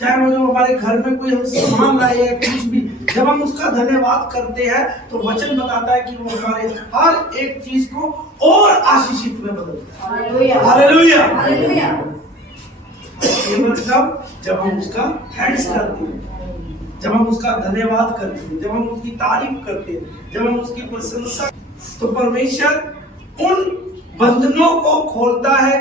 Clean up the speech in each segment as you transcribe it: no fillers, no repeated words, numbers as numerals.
चाहे वो जो हमारे घर में कोई हम सामान लाए या कुछ भी, जब हम उसका धन्यवाद करते हैं तो वचन बताता है कि वो हमारे हर एक चीज को और आशीषित में बदलता है। Hallelujah, hallelujah. केवल जब हम उसका थैंक्स करते हैं, जब हम उसका धन्यवाद करते हैं, जब हम उसकी तारीफ करते हैं, जब हम उसकी प्रशंसा, तो परमेश्वर उन बंधनों को खोलता है,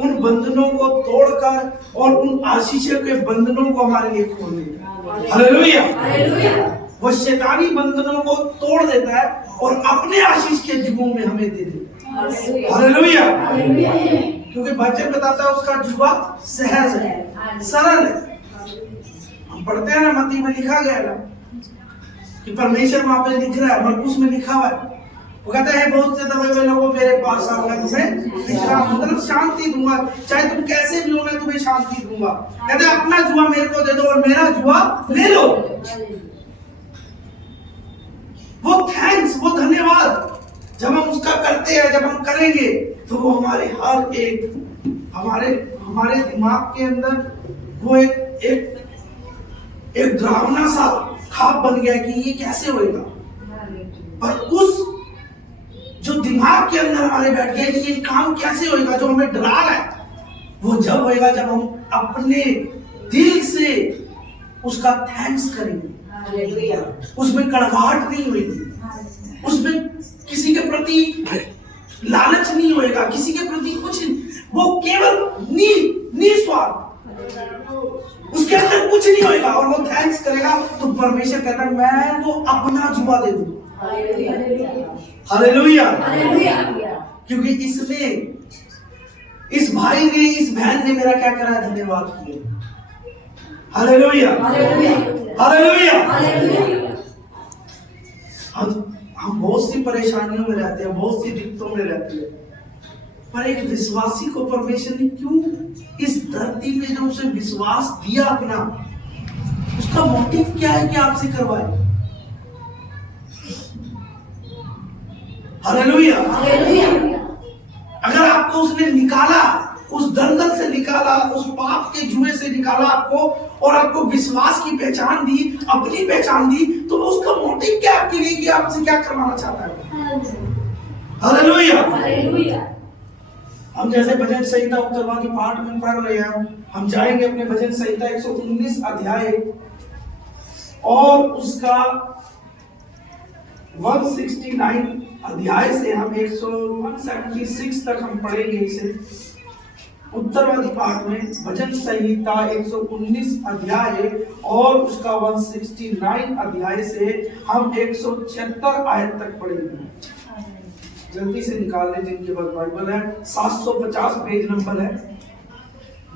उन बंधनों को तोड़कर और उन आशीषों के बंधनों को हमारे लिए खोल देता है। Hallelujah, hallelujah. वो शैतानी बंधनों को तोड़ देता है और अपने आशीष के जुओं में हमें दे देता है। हालेलुया, क्योंकि वचन बताता है उसका जुआ सहज है, सरल है। हम पढ़ते हैं ना, मत्ती में लिखा गया है कि परमेश्वर वहां पे लिख रहा है, मरकुस में लिखा हुआ है, वो कहता है बहुत से दबे हुए लोगों मेरे पास आओ, मैं तुम्हें विश्राम, मतलब शांति दूंगा, चाहे तुम कैसे भी हो मैं तुम्हें शांति दूंगा। कहते हैं अपना जुआ मेरे को दे दो और मेरा जुआ ले लो। वो थैंक्स, वो धन्यवाद जब हम उसका करते हैं, जब हम करेंगे तो वो हमारे हर एक हमारे दिमाग के अंदर वो एक डरावना सा खाब बन गया कि ये कैसे होएगा। पर उस जो दिमाग के अंदर हमारे बैठ गया कि ये काम कैसे होएगा, जो हमें डरा रहा है, वो जब होएगा जब हम अपने दिल से उसका थैंक्स करेंगे। उसमें कड़वाहट नहीं होगी, उसमें किसी के प्रति लालच नहीं होएगा, किसी के प्रति कुछ नहीं, वो केवल निस्वार्थ, उसके अंदर कुछ नहीं होएगा और वो थैंक्स करेगा। तो परमेश्वर कहता है मैं वो अपना जुआ दे दूं। हालेलुया, क्योंकि इसने, इस भाई ने, इस बहन ने मेरा क्या करा, धन्यवाद किया। Hallelujah, hallelujah. हम बहुत सी परेशानियों में रहते हैं, बहुत सी दिक्कतों में रहते हैं, पर एक विश्वासी को परमेश्वर ने क्यों इस धरती पे जो उसे विश्वास दिया अपना, उसका मोटिव क्या है कि आपसे करवाए। हालेलुया, अगर आपको उसने निकाला, उस दलदल से निकाला, उस पाप के जुए से निकाला आपको, और आपको विश्वास की पहचान दी, अपनी पहचान दी, तो उसका मोटिव क्या आपके लिए, कि आपसे क्या करवाना चाहता है। हालेलुया। हम जैसे भजन संहिता उत्तरवादी पाठ में पढ़ रहे हैं, हम जाएंगे अपने भजन संहिता 119 अध्याय और उसका 169 अध्याय से हम 176 तक हम पढ़ेंगे इसे। उत्तरवादी पाठ में भजन संहिता 119 अध्याय और उसका 169 अध्याय से हम 176 आयत तक पढ़ेंगे। जल्दी से निकाल ले जिनके पास बाइबल है, 750 पेज नंबर है,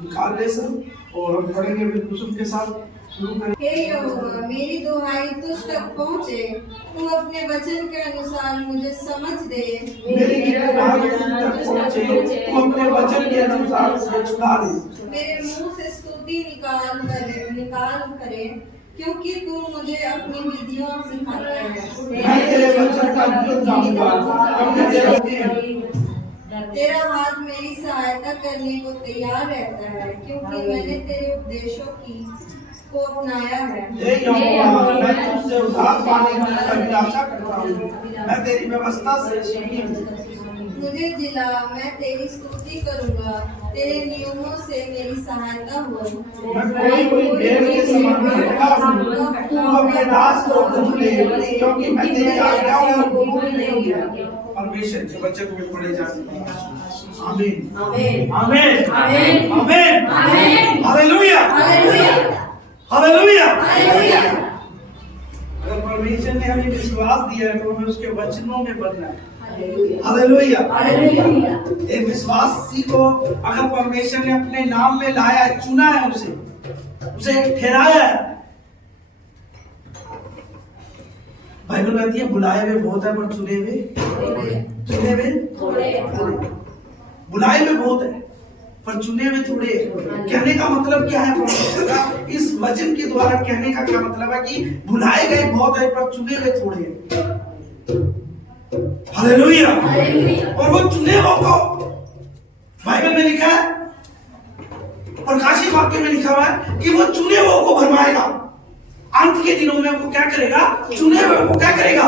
निकाल ले सब और हम पढ़ेंगे बिल्कुल के साथ। शुरू करें। हे यहोवा, मेरी दुहाई तुझ तक पहुँचे, तू अपने वचन के अनुसार मुझे समझ दे। मेरी दुहाई तुझ तक पहुँचे, तू अपने वचन के अनुसार मुझे छुड़ा दे। मेरे मुंह से स्तुति निकाल करे, क्योंकि तू मुझे अपनी विधियों सिखाता है। मैं तेरे वचन का गीत गाऊंगा। तेरा हाथ मेरी सहायता करने को तैयार रहता है, क्योंकि मैंने तेरे उपदेशों को अपनाया है। हे यहोवा, मैं तुझसे उद्धार पाने की अभिलाषा करता हूँ, मैं तेरी व्यवस्था से सुखी हूँ। मुझे जिला, मैं तेरी स्तुति करूंगा, तेरे नियमों से मेरी सहायता हो। मैं कोई भेड़ के समान बैठा हूँ, तू अपने दास को ढूंढ ले, क्योंकि मैं तेरी आज्ञाओं को भूल नहीं गया। परमेश्वर के वचन में पढ़े जाते हैं। आमीन, आमीन, आमीन, आमीन, आमीन। Hallelujah, hallelujah, hallelujah. अगर परमेश्वर ने हमें विश्वास दिया है तो हमें उसके वचनों में बनना है। Hallelujah, hallelujah. एक विश्वासी को अगर परमेश्वर ने अपने नाम में लाया, चुना है, उसे ठहराया है। बाइबल कहती है बुलाए हुए बहुत है पर चुने हुए थोड़े। बुलाए हुए बहुत है पर चुने हुए थोड़े। कहने का मतलब क्या है परमेश्वर का इस वचन के द्वारा कहने का क्या मतलब है कि बुलाए गए बहुत है पर चुने हुए थोड़े हैं। हालेलुया, और वो चुने हुए को बाइबल में लिखा है प्रकाशित वाक्य में लिखा हुआ है कि वो चुने हुए को भरमाएगा। अंत के दिनों में वो क्या करेगा? चुने हुए को क्या करेगा?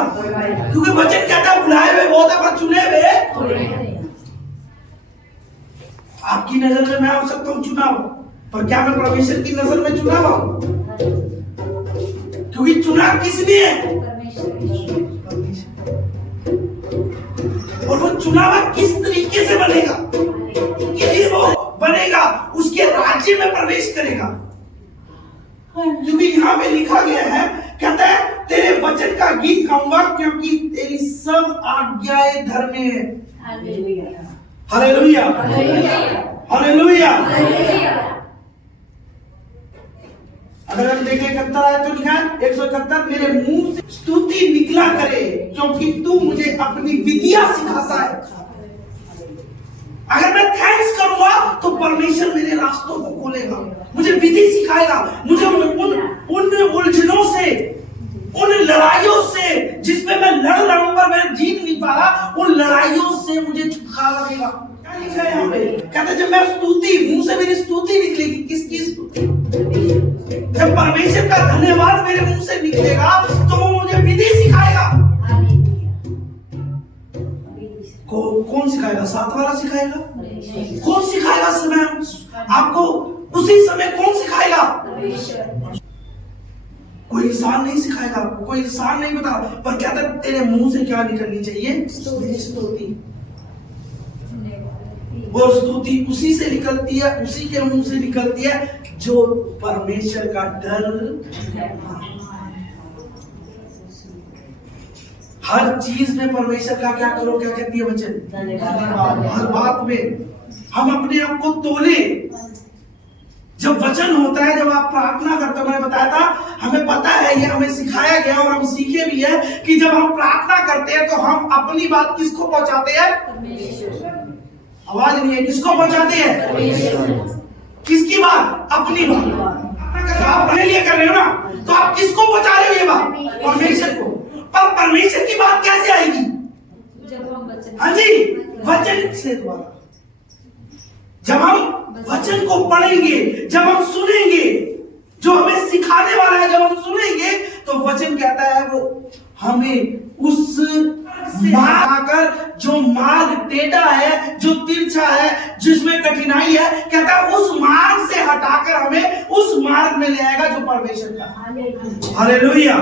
क्योंकि वचन कहता है बुलाए हुए बहुत है पर चुने हुए। आपकी नजर में मैं हो सकता हूँ चुना हुआ, पर क्या मैं परमेश्वर की नजर में चुना हुआ? क्योंकि चुना किसने है? और वो चुना हुआ किस तरीके से बनेगा? कि वो बनेगा उसके राज्य में प्रवेश करेगा। क्योंकि यहाँ पे लिखा गया है, कहता है तेरे वचन का गीत गाऊंगा क्योंकि तेरी सब आज्ञाएं धर्म है। Hallelujah hallelujah hallelujah. अगर हम देखें 71 आयत तो लिखा है 171, मेरे मुंह से स्तुति निकला करे क्योंकि तू मुझे अपनी विधियां सिखाता है। अगर मैं थैंक्स करूंगा तो परमेश्वर मेरे रास्तों को खोलेगा, मुझे विधि सिखाएगा, मुझे उन उलझनों से, उन लड़ाइयों से जिसमें मैं लड़ रहा हूं पर मैं जीत नहीं पा रहा, उन लड़ाइयों से मुझे छुटकारा देगा। क्या लिखा है यहाँ पे? कहते जब मैं स्तुति, मुंह से मेरी स्तुति निकलेगी। किसकी स्तुति? जब परमेश्वर का धन्यवाद मेरे मुंह से निकलेगा तो वो मुझे विधि सिखाएगा। कौन सिखाएगा? साथ वाला सिखाएगा? कौन सिखाएगा? समय आपको उसी समय कौन सिखाएगा? कोई इंसान नहीं सिखाएगा आपको, कोई इंसान नहीं बता, पर कहता है तेरे मुंह से क्या निकलनी चाहिए? स्तुति। वो स्तुति उसी से निकलती है, उसी के मुंह से निकलती है जो परमेश्वर का डर। हर चीज में परमेश्वर का क्या करो, क्या कहती है वचन? धन्यवाद। हर बात में हम अपने आप को तोले। जब वचन होता है, जब आप प्रार्थना करते हो, मैंने बताया था, हमें पता है, ये हमें सिखाया गया और हम सीखे भी है कि जब हम प्रार्थना करते हैं तो हम अपनी बात किसको पहुंचाते हैं? आवाज नहीं है, किसको पहुंचाते हैं? किसकी बात? अपनी बात। आप अपने लिए कर रहे हो ना, तो आप किसको पहुंचा रहे हो ये बात? परमेश्वर को। पर परमेश्वर की बात कैसे आएगी? हाँ जी, वचन से द्वारा। जब हम वचन को पढ़ेंगे, जब हम सुनेंगे, जो हमें सिखाने वाला है, जब हम सुनेंगे तो वचन कहता है वो हमें उस मार्ग आकर, जो मार्ग टेढ़ा है, जो तिरछा है, जिसमें कठिनाई है, कहता है उस मार्ग से हटाकर हमें उस मार्ग में ले आएगा जो परमेश्वर का। हालेलुया।